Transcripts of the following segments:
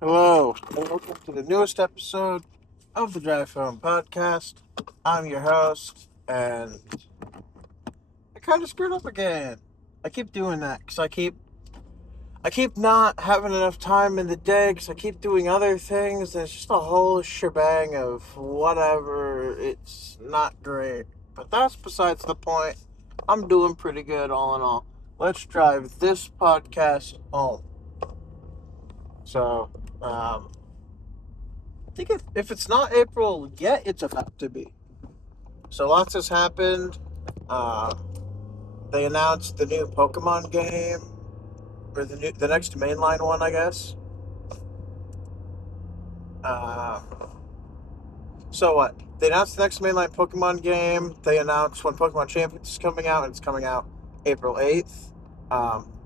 Hello, and welcome to the newest episode of the Drive Home Podcast. I'm your host, and I kind of screwed up again. I keep doing that because I keep not having enough time in the day because I keep doing other things, and it's just a whole shebang of whatever. It's not great, but that's besides the point. I'm doing pretty good, all in all. Let's drive this podcast home. So, I think if it's not April yet, it's about to be. So lots has happened. Um, they announced the new Pokemon game, or the next mainline one, I guess. Uh, so what? They announced the next mainline Pokemon game. They announced when Pokemon Champions is coming out, and it's coming out April 8th.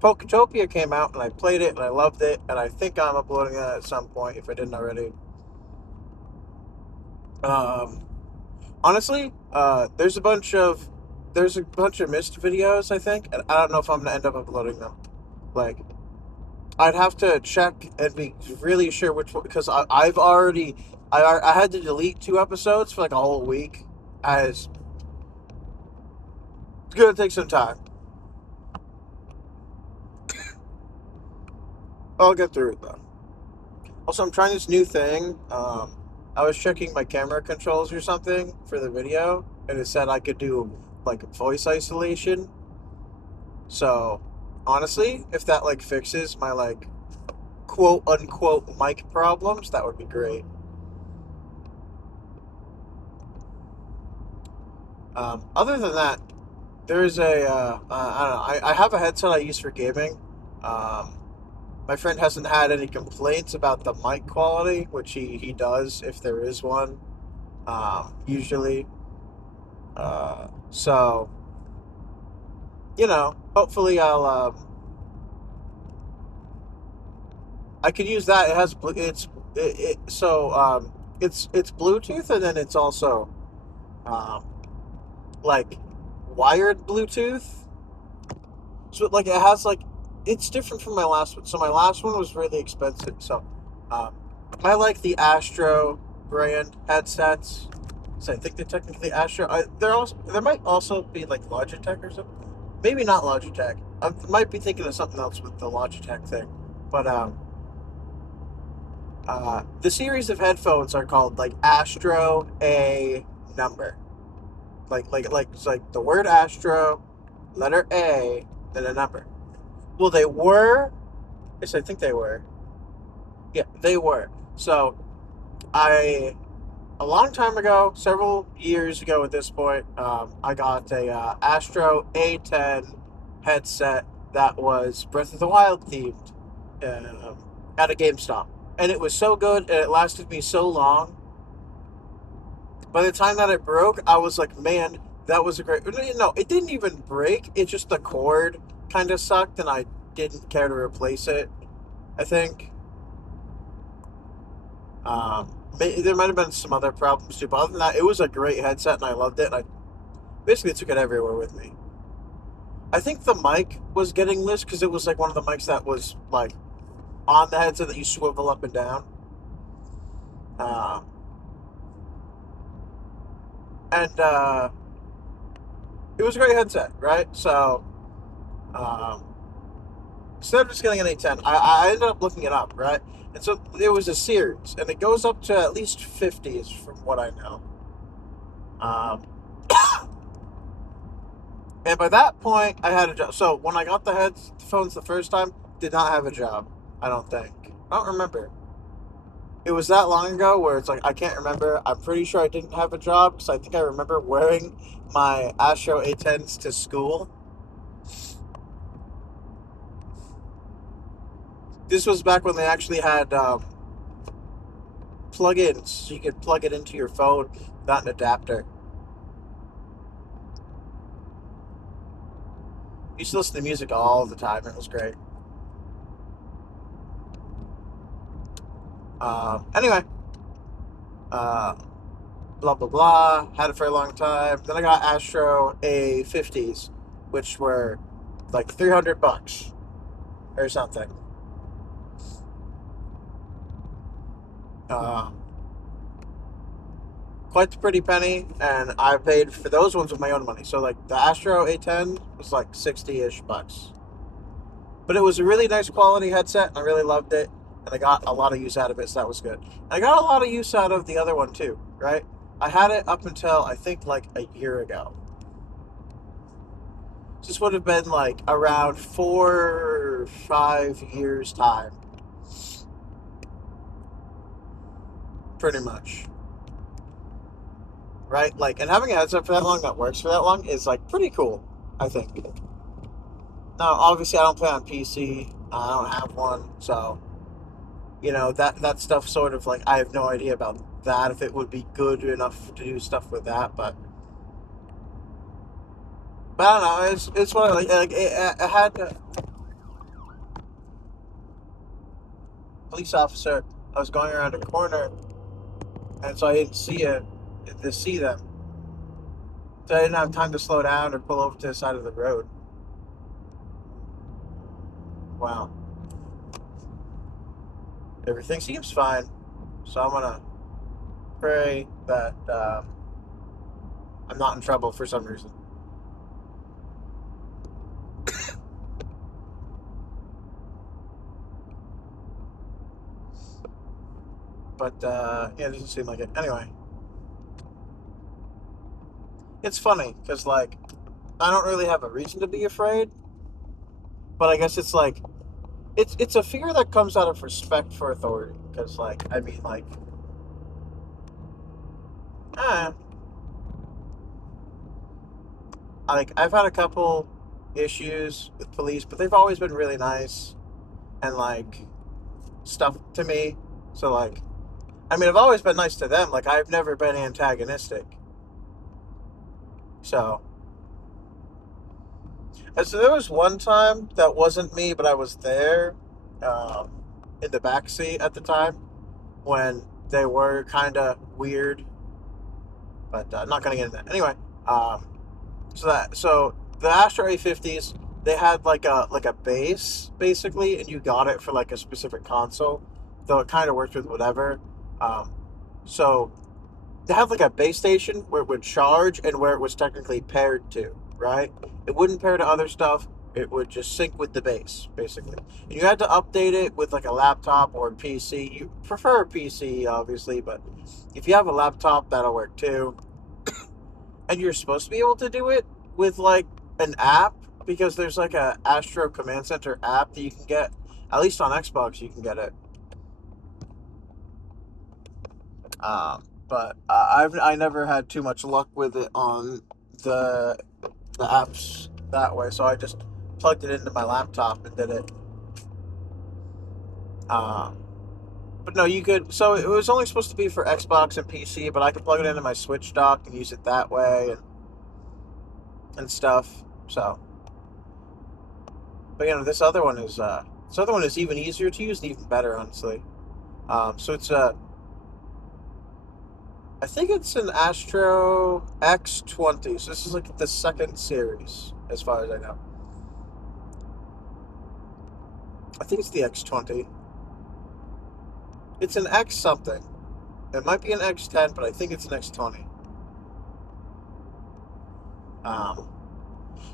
Poketopia came out, and I played it, and I loved it, and I think I'm uploading that at some point if I didn't already. Um, Honestly, there's a bunch of missed videos, I think, and I don't know if I'm gonna end up uploading them. Like, I'd have to check and be really sure which one because I've already I had to delete 2 episodes for like a whole week. As it's gonna take some time. I'll get through it though. Also, I'm trying this new thing. I was checking my camera controls or something for the video, and it said I could do like voice isolation. So, honestly, if that like fixes my like quote unquote mic problems, that would be great. Other than that, there's I don't know, I have a headset I use for gaming. Um, my friend hasn't had any complaints about the mic quality, which he does if there is one, usually. So, hopefully I could use that. It has, it's Bluetooth, and then it's also, um, like wired Bluetooth. So like it has like it's different from my last one. So my last one was really expensive. So um, I like the Astro brand headsets. So I think they're technically Astro. There might also be like Logitech or something. Maybe not Logitech. I might be thinking of something else with the Logitech thing. But the series of headphones are called like Astro A number. Like it's like the word Astro, letter A, then a number. Well, they were. Yes, I think they were. Yeah, they were. So I, a long time ago, several years ago at this point, I got a Astro A10 headset that was Breath of the Wild themed um, at a GameStop, and it was so good and it lasted me so long. By the time that it broke, I was like, man, that was a great. No, it didn't even break. It just the cord kind of sucked, and I didn't care to replace it. I think there might have been some other problems too, but other than that, it was a great headset, and I loved it. And I basically took it everywhere with me. I think the mic was getting loose because it was like one of the mics that was like on the headset that you swivel up and down. Uh, and it was a great headset, right? So um, instead of just getting an A10, I ended up looking it up, right? And so there was a series, and it goes up to at least 50s from what I know. Um, and by that point, I had a job. So when I got the headphones the first time, did not have a job. I don't think. I don't remember. It was that long ago where it's like I can't remember. I'm pretty sure I didn't have a job because I think I remember wearing my Astro A10s to school. This was back when they actually had plug-ins, so you could plug it into your phone without an adapter. I used to listen to music all the time. It was great. Anyway, uh, blah blah blah. Had it for a long time. Then I got Astro A50s, which were like $300 or something. Uh, quite the pretty penny, and I paid for those ones with my own money. So like the Astro A10 was like 60-ish bucks. But it was a really nice quality headset, and I really loved it, and I got a lot of use out of it, so that was good. I got a lot of use out of the other one too, right? I had it up until I think like a year ago. This would have been like around 4 or 5 years time, pretty much, right? Like, and having a headset for that long that works for that long is like pretty cool, I think. Now, obviously, I don't play on PC. I don't have one, so that stuff sort of like I have no idea about that if it would be good enough to do stuff with that, but I don't know. It's what I like. I had a police officer. I was going around a corner, and so I didn't see them. So I didn't have time to slow down or pull over to the side of the road. Wow, everything seems fine. So I'm gonna pray that I'm not in trouble for some reason. But yeah, it doesn't seem like it. Anyway, it's funny because like I don't really have a reason to be afraid, but I guess it's like it's a fear that comes out of respect for authority. Because like I mean eh, like I've had a couple issues with police, but they've always been really nice and like stuff to me. So like I mean I've always been nice to them. Like I've never been antagonistic. So and so there was one time that wasn't me, but I was there um, in the back seat at the time when they were kind of weird, but not gonna get into that. Anyway, um, so the Astro A50s they had like a base basically, and you got it for like a specific console, though it kind of worked with whatever. Um, so they have like a base station where it would charge and where it was technically paired to, right? It wouldn't pair to other stuff. It would just sync with the base, basically. And you had to update it with like a laptop or a PC. You prefer a PC, obviously, but if you have a laptop, that'll work too. And you're supposed to be able to do it with like an app because there's like a Astro Command Center app that you can get. At least on Xbox, you can get it. But I never had too much luck with it on the the apps that way, so I just plugged it into my laptop and did it. Um, but no, you could. So it was only supposed to be for Xbox and PC, but I could plug it into my Switch dock and use it that way and stuff. So, but this other one is even easier to use and even better, honestly. So it's a I think it's an Astro X20. So this is like the second series, as far as I know. I think it's the X20. It's an X something. It might be an X10, but I think it's an X20. Um,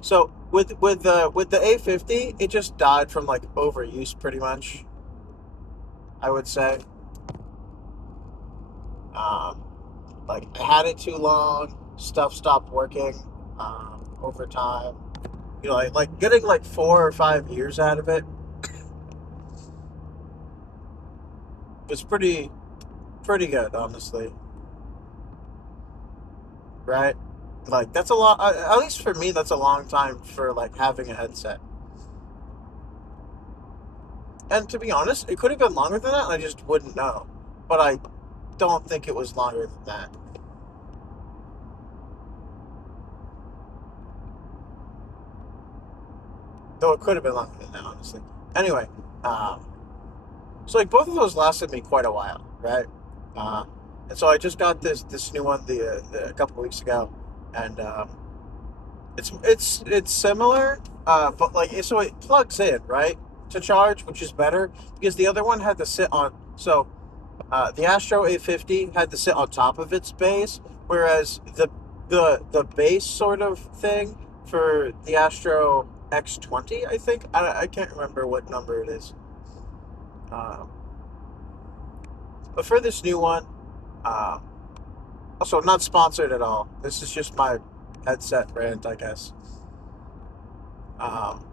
so with the A50, it just died from like overuse, pretty much. I would say. Um, like I had it too long. Stuff stopped working over time. Like getting like 4 or 5 years out of it was pretty good, honestly. Right? Like that's a lot. At least for me, that's a long time for like having a headset. And to be honest, it could have been longer than that, and I just wouldn't know. But I don't think it was longer than that. Though it could have been longer than that, honestly. Anyway, um, so like both of those lasted me quite a while, right? Uh, and so I just got this new one a couple of weeks ago, and it's similar, but like so it plugs in right to charge, which is better because the other one had to sit on. So The Astro A50 had to sit on top of its base, whereas the base sort of thing for the Astro X20, I think I can't remember what number it is. Um, but for this new one, um, also not sponsored at all. This is just my headset rant, I guess. Um,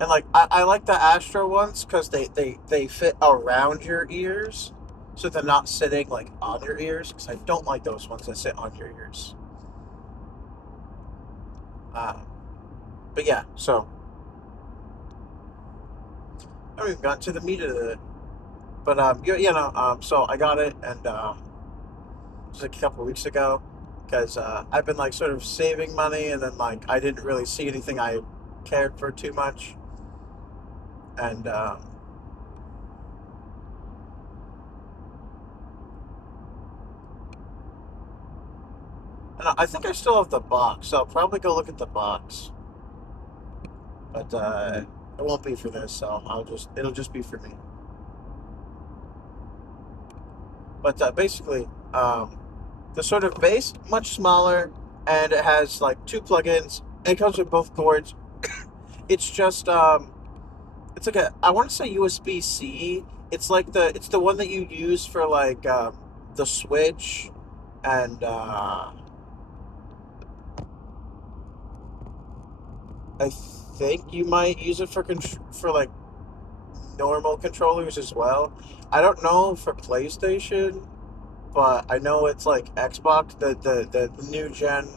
and like I like the Astro ones because they fit around your ears, so they're not sitting like on your ears. Because I don't like those ones that sit on your ears. Um, but yeah, so I haven't even gotten to the meat of it. But so I got it, and it was like a couple of weeks ago because I've been like sort of saving money, and then like I didn't really see anything I cared for too much, and I think I still have the box, so I'll probably go look at the box. But it won't be for this, so it'll just be for me. But basically, the sort of base much smaller, and it has like two plugins. And it comes with both cords. It's just it's like a I want to say USB C. It's the one that you use for like the Switch, and I think you might use it for like normal controllers as well. I don't know for PlayStation, but I know it's like Xbox, the new gen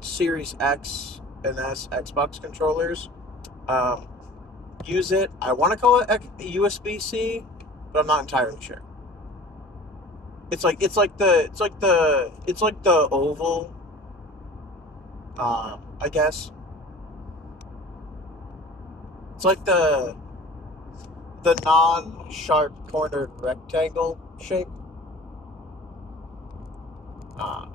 Series X and S Xbox controllers um, use it. I want to call it USB C, but I'm not entirely sure. It's like the oval, I guess. It's like the non-sharp cornered rectangle shape. Uh,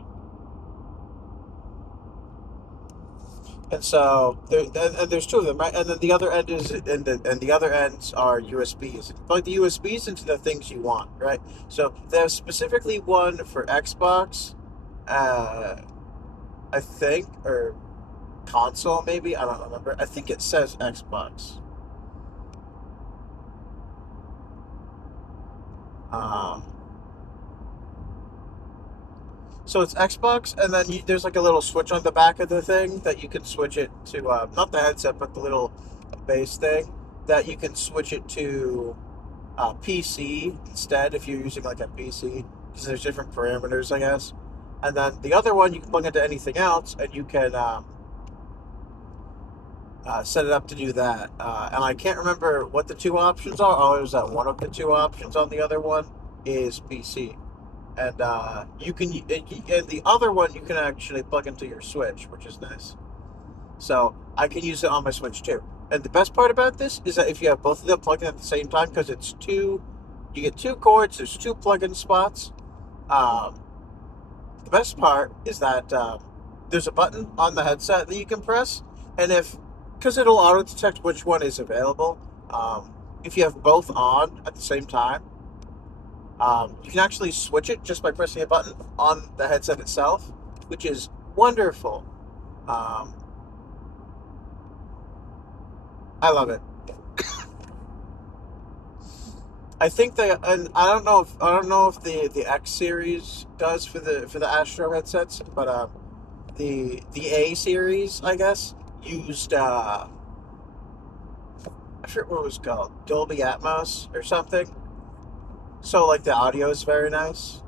And so and there's two of them, right? And then the other end is and the other ends are USBs. Plug the USBs into the things you want, right? So there's specifically one for Xbox, uh, I think, or console maybe. I don't remember. I think it says Xbox. Um, so it's Xbox, and then there's like a little switch on the back of the thing that you can switch it to, not the headset, but the little base thing that you can switch it to PC instead if you're using like a PC because there's different parameters, I guess. And then the other one you can plug into anything else, and you can set it up to do that. And I can't remember what the two options are. Oh, it was that one of the two options on the other one is PC, and and the other one you can actually plug into your Switch, which is nice. So I can use it on my Switch too. And the best part about this is that if you have both of them plugged in at the same time, because you get two cords, there's two plug-in spots. Um, the best part is that there's a button on the headset that you can press, and because it'll auto detect which one is available, if you have both on at the same time, you can actually switch it just by pressing a button on the headset itself, which is wonderful. Um, I love it. I think and I don't know if the X series does for the Astro headsets, but the A series, I guess, used I forget what it was called, Dolby Atmos or something. So like the audio is very nice,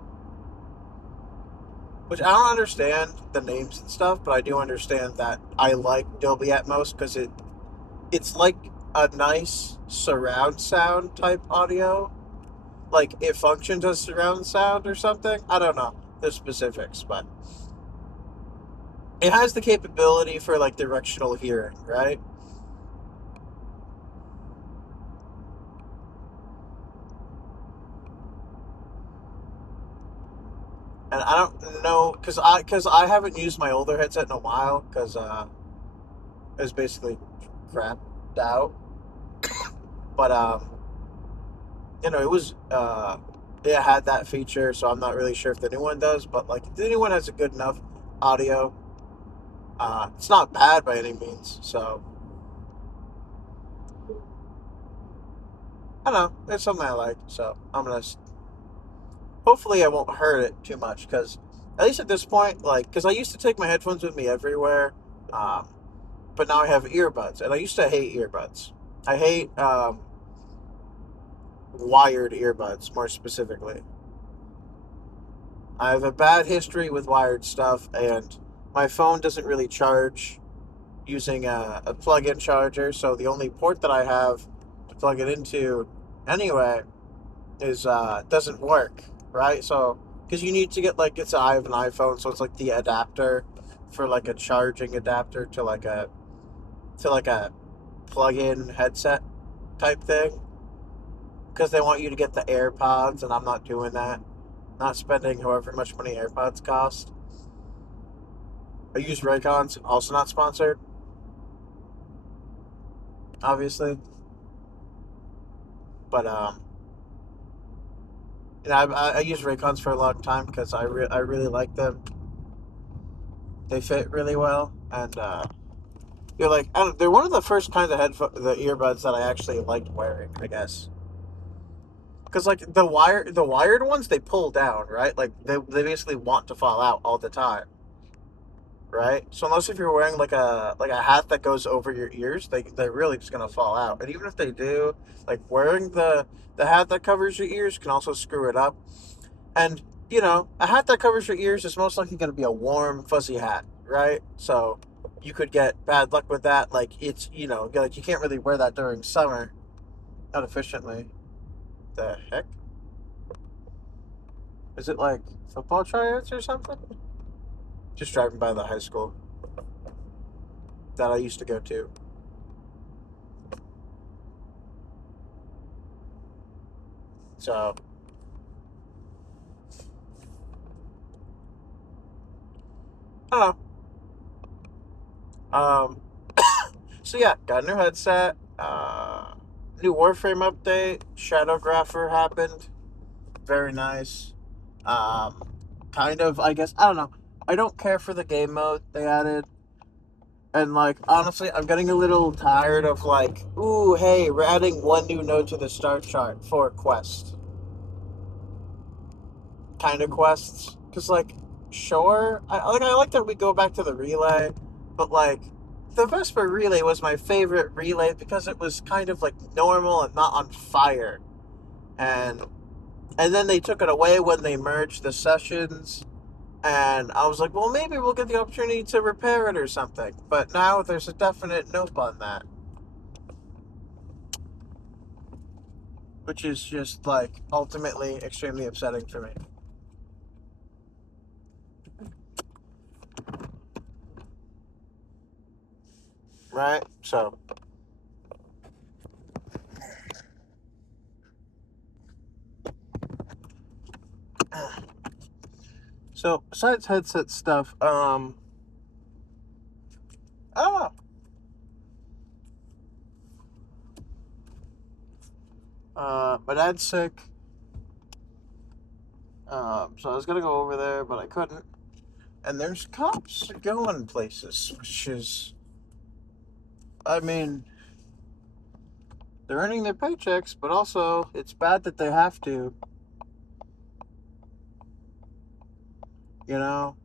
which I don't understand the names and stuff, but I do understand that I like Dolby Atmos because it's like a nice surround sound type audio. Like it functions as surround sound or something. I don't know the specifics, but it has the capability for like directional hearing, right? And I don't know because I haven't used my older headset in a while because it was basically crapped out. But it was it had that feature, so I'm not really sure if the new one does. But like the new one has a good enough audio. It's not bad by any means. So I don't know. It's something I like. So I'm gonna. Hopefully, I won't hurt it too much because at least at this point, like, because I used to take my headphones with me everywhere, um, but now I have earbuds, and I used to hate earbuds. I hate wired earbuds more specifically. I have a bad history with wired stuff, and my phone doesn't really charge using a plug-in charger. So the only port that I have to plug it into, anyway, is doesn't work, right? So because you need to get like I have an iPhone, so it's like the adapter for like a charging adapter to like a plug-in headset type thing. Because they want you to get the AirPods, and I'm not doing that. Not spending however much money AirPods cost. I use Raycons, also not sponsored, obviously. But you know, I use Raycons for a long time because I really like them. They fit really well, and you're like I don't, they're one of the first kinds of the earbuds that I actually liked wearing, I guess. Because like the wired ones, they pull down, right? Like they basically want to fall out all the time, right? So unless if you're wearing like a hat that goes over your ears, they're really just gonna fall out. And even if they do, like wearing the hat that covers your ears can also screw it up. And you know, a hat that covers your ears is most likely gonna be a warm, fuzzy hat, right? So you could get bad luck with that. Like it's like you can't really wear that during summer, not efficiently. The heck? Is it like football tryouts or something? Just driving by the high school that I used to go to. So I don't know. So yeah, got a new headset. New Warframe update. Shadowgrapher happened. Very nice. Um, kind of. I guess I don't know. I don't care for the game mode they added. And like honestly, I'm getting a little tired of like, ooh, hey, we're adding one new node to the star chart for a quest kind of quests. Because like, sure, I like that we go back to the relay, but like, the Vesper relay was my favorite relay because it was kind of like normal and not on fire, and then they took it away when they merged the sessions. And I was like, well, maybe we'll get the opportunity to repair it or something. But now there's a definite nope on that, which is just like ultimately extremely upsetting for me. Right? So besides headset stuff, I don't know. My dad's sick, so I was gonna go over there, but I couldn't. And there's cops going places, which is, I mean, they're earning their paychecks, but also it's bad that they have to. You know,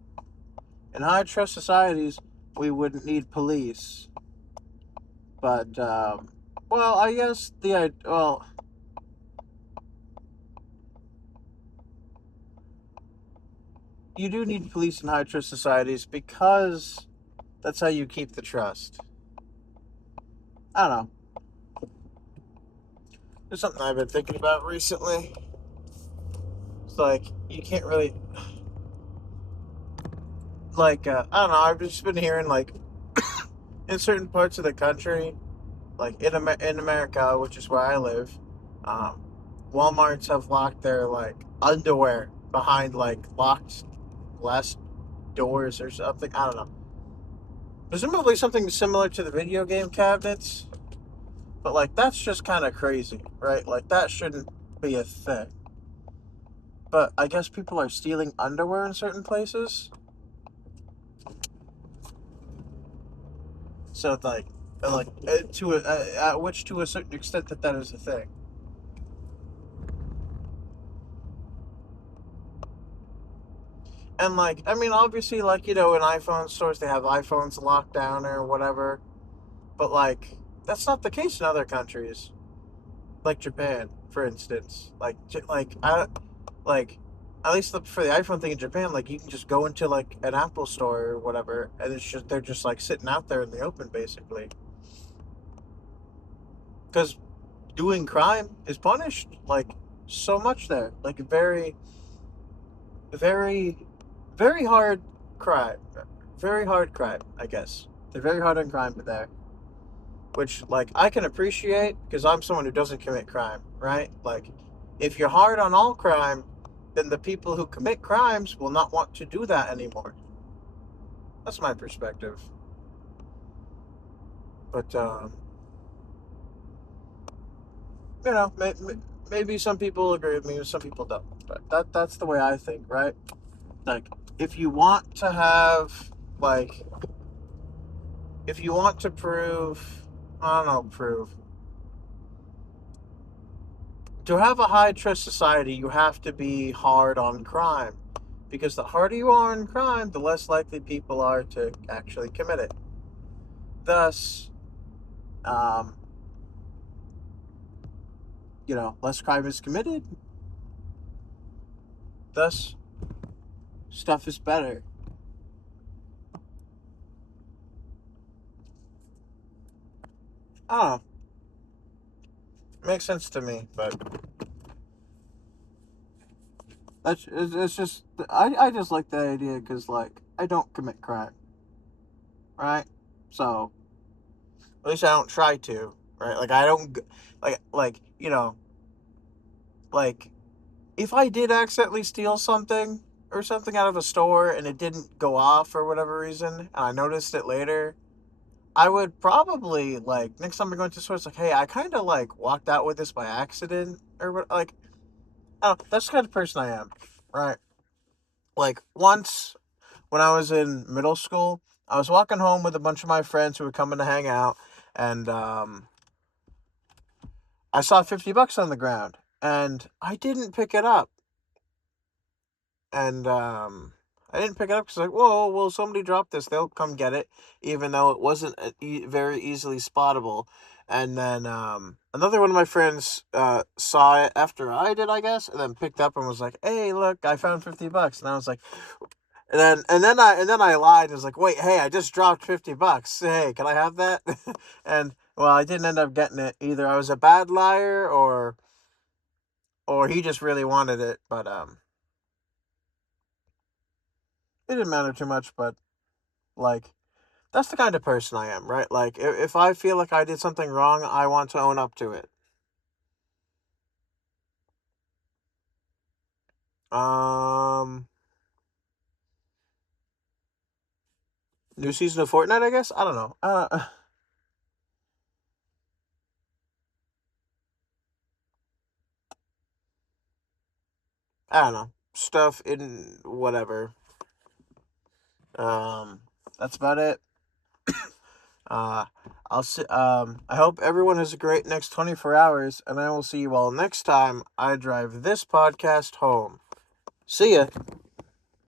in high trust societies, we wouldn't need police, but well, I guess you do need police in high trust societies because that's how you keep the trust. I don't know. There's something I've been thinking about recently. It's like you can't really like I don't know. I've just been hearing like in certain parts of the country, like in America, which is where I live, um, WalMarts have locked their like underwear behind like locked glass doors or something. I don't know. Presumably something similar to the video game cabinets, but like that's just kind of crazy, right? Like that shouldn't be a thing. but I guess people are stealing underwear in certain places. So to which to a certain extent that is a thing. And I mean, obviously, in iPhone stores they have iPhones locked down or whatever. But that's not the case in other countries, like Japan, for instance. Like at least for the iPhone thing in Japan, you can just go into an Apple store or whatever, and they're just sitting out there in the open basically. Because doing crime is punished so much there, very, very, very hard crime, very hard crime. I guess they're very hard on crime there, which I can appreciate because I'm someone who doesn't commit crime, right? If you're hard on all crime, then the people who commit crimes will not want to do that anymore. That's my perspective. But maybe some people agree with me, some people don't. But that's the way I think, right? Like, if you want to have like, if you want to prove, I don't know, prove to have a high trust society, you have to be hard on crime. Because the harder you are on crime, the less likely people are to actually commit it. Thus, um, less crime is committed. Thus, stuff is better. I don't know. Makes sense to me, but it's just I just like the idea because I don't commit crime, right? So at least I don't try to, right? I don't like if I did accidentally steal something or something out of a store and it didn't go off for whatever reason, and I noticed it later, I would probably next time I go into the store, it's hey, I kind of walked out with this by accident or what, oh, that's the kind of person I am, right? Once when I was in middle school, I was walking home with a bunch of my friends who were coming to hang out, and I saw $50 on the ground, and I didn't pick it up, and I didn't pick it up because whoa, well, somebody dropped this, they'll come get it, even though it wasn't very easily spottable. And then another one of my friends saw it after I did, I guess, and then picked up and was "Hey, look, I found $50," and I was and then I lied and was wait, hey, I just dropped $50. Hey, can I have that? And well, I didn't end up getting it either. I was a bad liar, or he just really wanted it, but it didn't matter too much. But like, that's the kind of person I am, right? If I feel like I did something wrong, I want to own up to it. Um, New season of Fortnite, I guess. I don't know. I don't know, stuff in whatever. Um, that's about it. Uh, I hope everyone has a great next 24 hours, and I will see you all next time I drive this podcast home. See ya.